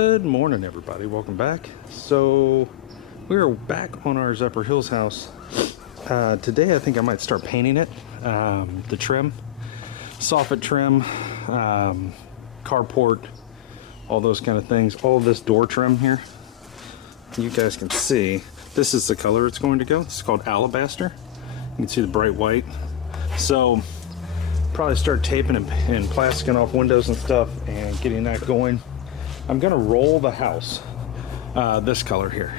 Good morning, everybody. Welcome back. So we are back on our Zephyr Hills house. Today I think I might start painting it. The trim, soffit trim, carport, all those kind of things. All of this door trim here. You guys can see this is the color it's going to go. It's called alabaster. You can see the bright white. So probably start taping and plasticking off windows and stuff and getting that going. I'm gonna roll the house this color here.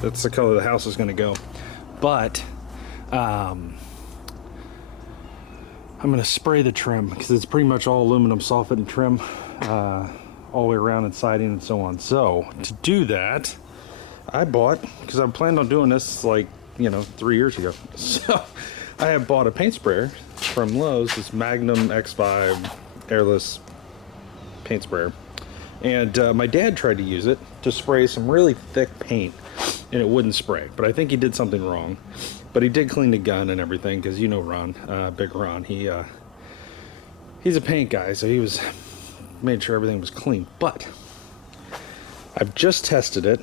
That's the color the house is gonna go. But I'm gonna spray the trim because it's pretty much all aluminum soffit and trim all the way around and siding and so on. So to do that, I bought, because I planned on doing this like 3 years ago. So I have bought a paint sprayer from Lowe's, this Magnum X5 airless paint sprayer. And my dad tried to use it to spray some really thick paint, and it wouldn't spray. But I think he did something wrong. But he did clean the gun and everything, because you know Ron, Big Ron. He's a paint guy, so he made sure everything was clean. But I've just tested it.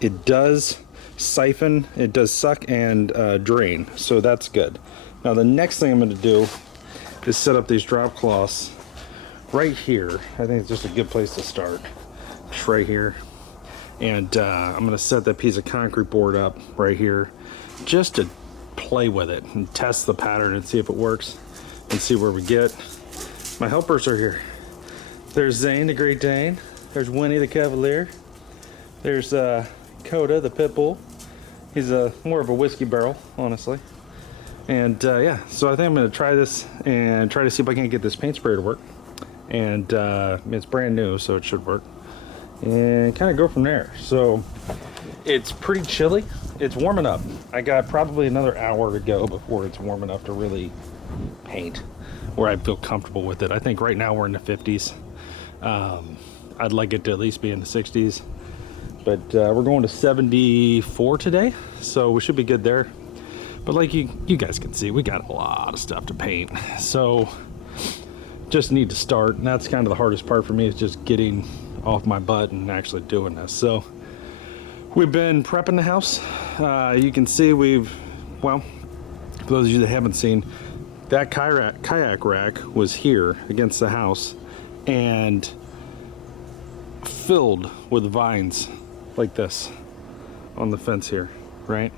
It does siphon, it does suck and drain, so that's good. Now the next thing I'm going to do is set up these drop cloths right here. I think it's just a good place to start. Just right here. And I'm going to set that piece of concrete board up right here just to play with it and test the pattern and see if it works and see where we get. My helpers are here. There's Zane the Great Dane. There's Winnie the Cavalier. There's Coda the Pit Bull. He's more of a whiskey barrel, honestly. And yeah, so I think I'm going to try this and try to see if I can get this paint sprayer to work. And it's brand new, so it should work, and kind of go from there. So it's pretty chilly. It's warming up. I got probably another hour to go before it's warm enough to really paint where I feel comfortable with it. I think right now we're in the 50s. I'd like it to at least be in the 60s, but we're going to 74 today, so we should be good there. But like you guys can see, we got a lot of stuff to paint, so just need to start, and that's kind of the hardest part for me, is just getting off my butt and actually doing this. So we've been prepping the house. You can see well, for those of you that haven't seen, that kayak rack was here against the house and filled with vines like this on the fence here, right?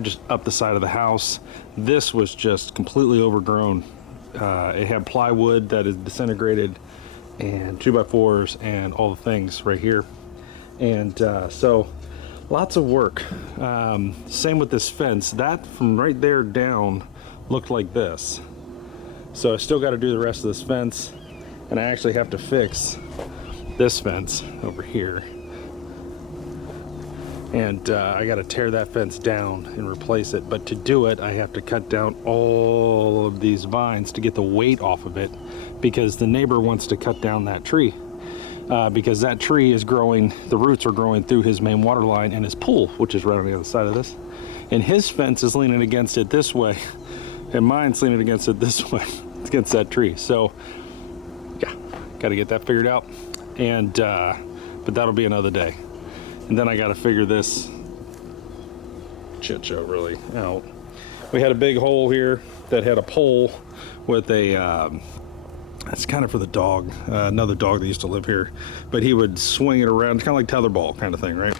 Just up the side of the house. This was just completely overgrown. It had plywood that is disintegrated and 2x4s and all the things right here. And so lots of work. Same with this fence. That from right there down looked like this. So I still got to do the rest of this fence, and I actually have to fix this fence over here. And I got to tear that fence down and replace it. But to do it, I have to cut down all of these vines to get the weight off of it, because the neighbor wants to cut down that tree. Because that tree is growing, the roots are growing through his main water line and his pool, which is right on the other side of this. And his fence is leaning against it this way, and mine's leaning against it this way, against that tree. So, yeah, got to get that figured out. And but that'll be another day. And then I got to figure this shit show really out. We had a big hole here that had a pole with a, that's kind of for the dog, another dog that used to live here, but he would swing it around, kind of like tetherball kind of thing, right?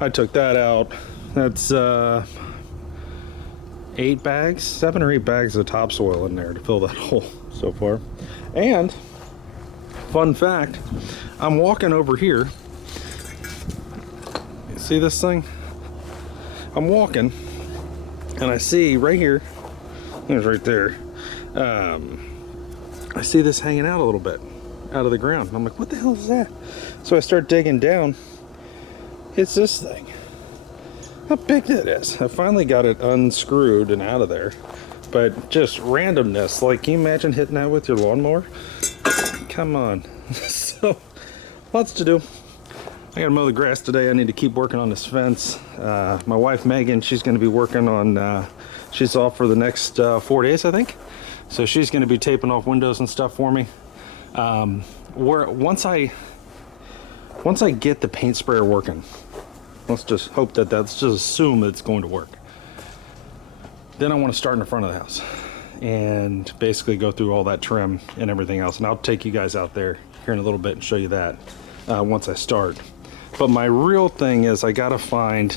I took that out. That's 7 or 8 bags of topsoil in there to fill that hole so far. And fun fact, I'm walking over here. See this thing? I'm walking and I see right here, it was right there, I see this hanging out a little bit out of the ground. I'm like, what the hell is that? So I start digging down. It's this thing. How big that is. I finally got it unscrewed and out of there, but just randomness. Like, can you imagine hitting that with your lawnmower? Come on. So lots to do. I gotta mow the grass today. I need to keep working on this fence. My wife Megan, she's gonna be working on, she's off for the next 4 days, I think. So she's gonna be taping off windows and stuff for me. once I get the paint sprayer working, let's just hope let's just assume that it's going to work. Then I want to start in the front of the house and basically go through all that trim and everything else. And I'll take you guys out there here in a little bit and show you that once I start. But my real thing is I gotta find,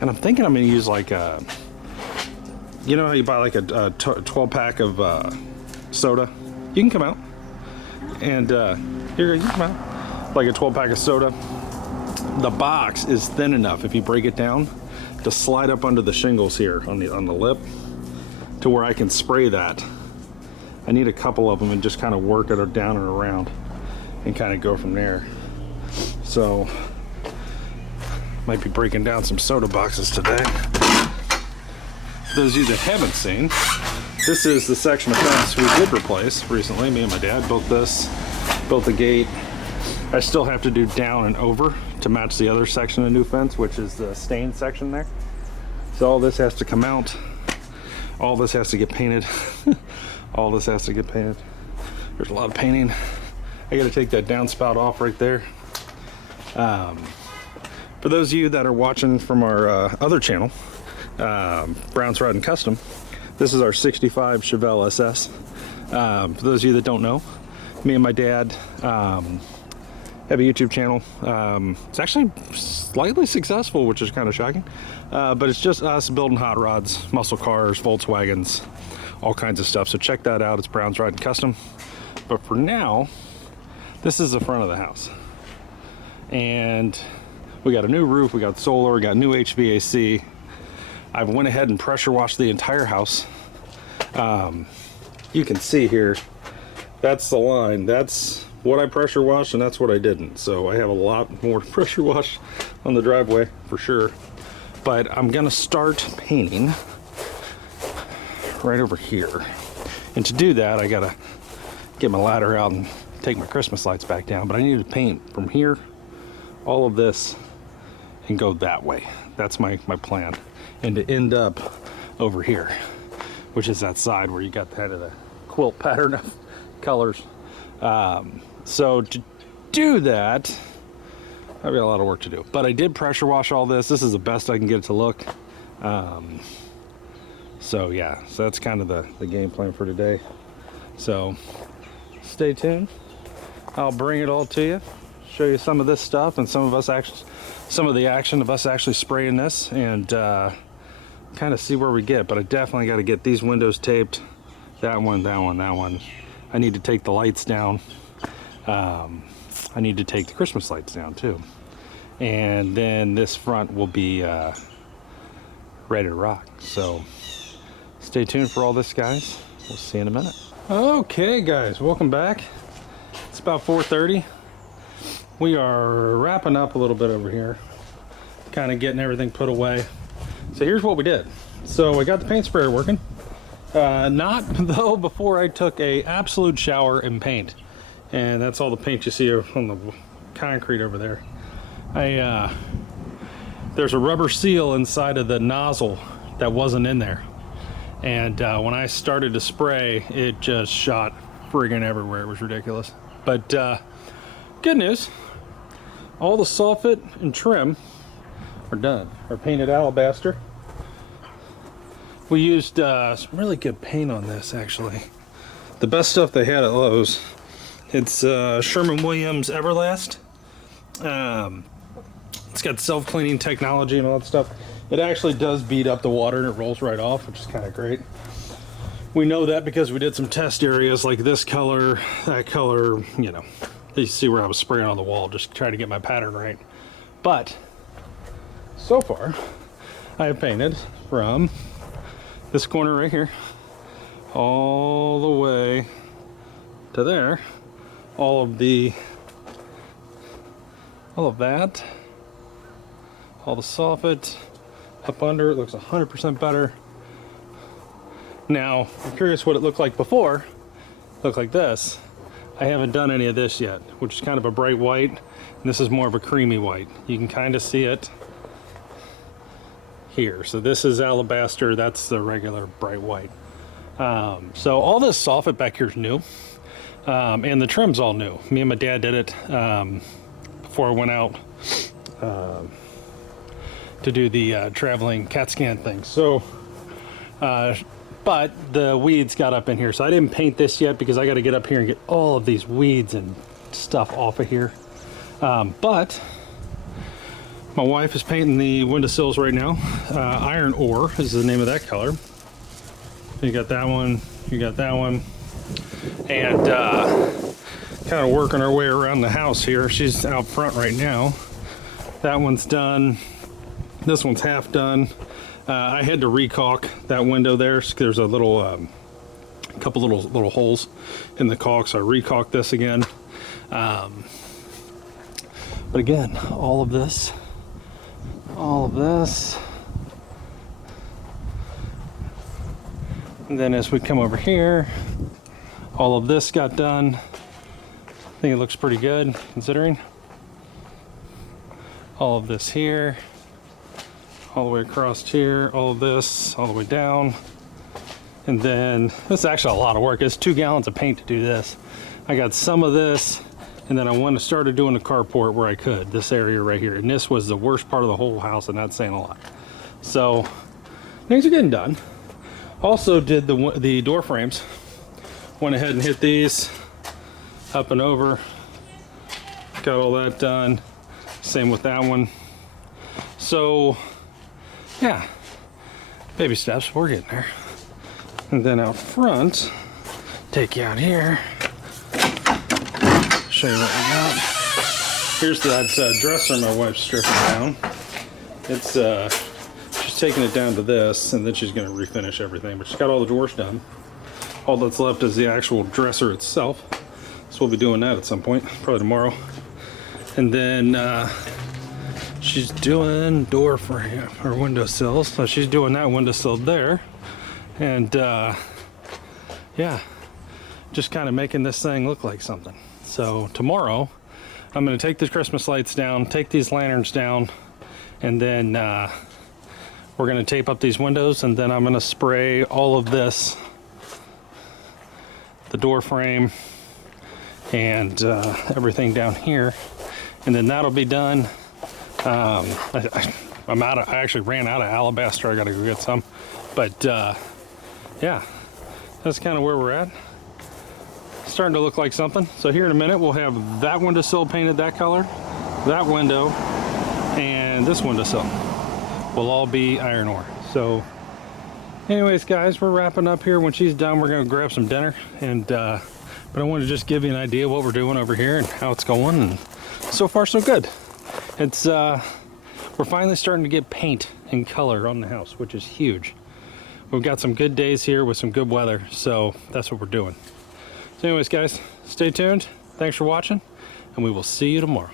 and I'm thinking I'm gonna use like a, you know how you buy like a 12 pack of soda? You can come out. And here, you can come out. Like a 12 pack of soda. The box is thin enough, if you break it down, to slide up under the shingles here on the lip to where I can spray that. I need a couple of them and just kind of work it down and around and kind of go from there. So, might be breaking down some soda boxes today. For those of you that haven't seen, this is the section of fence we did replace recently. Me and my dad built this, built the gate. I still have to do down and over to match the other section of new fence, which is the stained section there. So all this has to come out. All this has to get painted. All this has to get painted. There's a lot of painting. I gotta take that downspout off right there. For those of you that are watching from our other channel, Brown's Rod and Custom, this is our 65 Chevelle SS. For those of you that don't know, me and my dad have a YouTube channel. It's actually slightly successful, which is kind of shocking. But it's just us building hot rods, muscle cars, Volkswagens, all kinds of stuff. So check that out. It's Brown's Rod and Custom. But for now, this is the front of the house. And we got a new roof, we got solar, we got new HVAC. I went ahead and pressure washed the entire house. You can see here, that's the line. That's what I pressure washed and that's what I didn't. So I have a lot more to pressure wash on the driveway for sure. But I'm gonna start painting right over here. And to do that, I gotta get my ladder out and take my Christmas lights back down. But I need to paint from here, all of this, and go that way. That's my plan. And to end up over here, which is that side where you got kind of the quilt pattern of colors. So to do that, I've got a lot of work to do. But I did pressure wash all this. This is the best I can get it to look. So yeah, so that's kind of the game plan for today. So stay tuned. I'll bring it all to you, show you some of this stuff and some of the action of us actually spraying this, and kind of see where we get. But I definitely got to get these windows taped. That one, that one, that one. I need to take the lights down. I need to take the Christmas lights down too. And then this front will be ready to rock. So stay tuned for all this, guys. We'll see you in a minute. Okay, guys, welcome back. It's about 4:30. We are wrapping up a little bit over here, kind of getting everything put away. So here's what we did. So I got the paint sprayer working. Not though before I took a absolute shower in paint. And that's all the paint you see on the concrete over there. There's a rubber seal inside of the nozzle that wasn't in there. And when I started to spray, it just shot friggin' everywhere. It was ridiculous. But good news, all the soffit and trim are done. Our painted alabaster. We used some really good paint on this, actually. The best stuff they had at Lowe's. It's Sherwin-Williams Everlast. It's got self-cleaning technology and all that stuff. It actually does beat up the water and it rolls right off, which is kind of great. We know that because we did some test areas like this color, that color, you know. You see where I was spraying on the wall, just trying to get my pattern right. But so far, I have painted from this corner right here all the way to there. All of that, all the soffit up under. It looks 100% better. Now, I'm curious what it looked like before. It looked like this. I haven't done any of this yet, which is kind of a bright white. And this is more of a creamy white. You can kind of see it here. So this is alabaster, that's the regular bright white. So all this soffit back here is new. And the trim's all new. Me and my dad did it before I went out to do the traveling CAT scan thing. So, but the weeds got up in here, so I didn't paint this yet because I got to get up here and get all of these weeds and stuff off of here. But my wife is painting the windowsills right now. Iron ore is the name of that color. You got that one, you got that one, and kind of working our way around the house here. She's out front right now. That one's done. This one's half done. I had to recaulk that window there. There's a little, couple little holes in the caulk, so I recaulked this again. But again, all of this. And then as we come over here, all of this got done. I think it looks pretty good considering. All of this here, all the way across here, all of this, all the way down. And then, this is actually a lot of work. It's 2 gallons of paint to do this. I got some of this, and then I went and started doing the carport where I could, this area right here. And this was the worst part of the whole house, and that's saying a lot. So, things are getting done. Also did the door frames. Went ahead and hit these up and over. Got all that done. Same with that one. So, yeah, baby steps, we're getting there. And then out front, take you out here, show you what we got. Here's that dresser my wife's stripping down. It's she's taking it down to this, and then she's going to refinish everything. But she's got all the drawers done. All that's left is the actual dresser itself. So we'll be doing that at some point, probably tomorrow. And then she's doing door frame or windowsills. So she's doing that windowsill there. And yeah, just kind of making this thing look like something. So tomorrow, I'm going to take the Christmas lights down, take these lanterns down, and then we're going to tape up these windows, and then I'm going to spray all of this, the door frame, and everything down here, and then that'll be done. I actually ran out of alabaster. I got to go get some, but yeah, that's kind of where we're at. Starting to look like something. So here in a minute, we'll have that windowsill painted that color, that window, and this windowsill will all be iron ore. So anyways, guys, we're wrapping up here. When she's done, we're going to grab some dinner, and but I want to just give you an idea of what we're doing over here and how it's going, and so far so good. It's we're finally starting to get paint and color on the house, which is huge. We've got some good days here with some good weather, so that's what we're doing. So anyways, guys, stay tuned. Thanks for watching, and we will see you tomorrow.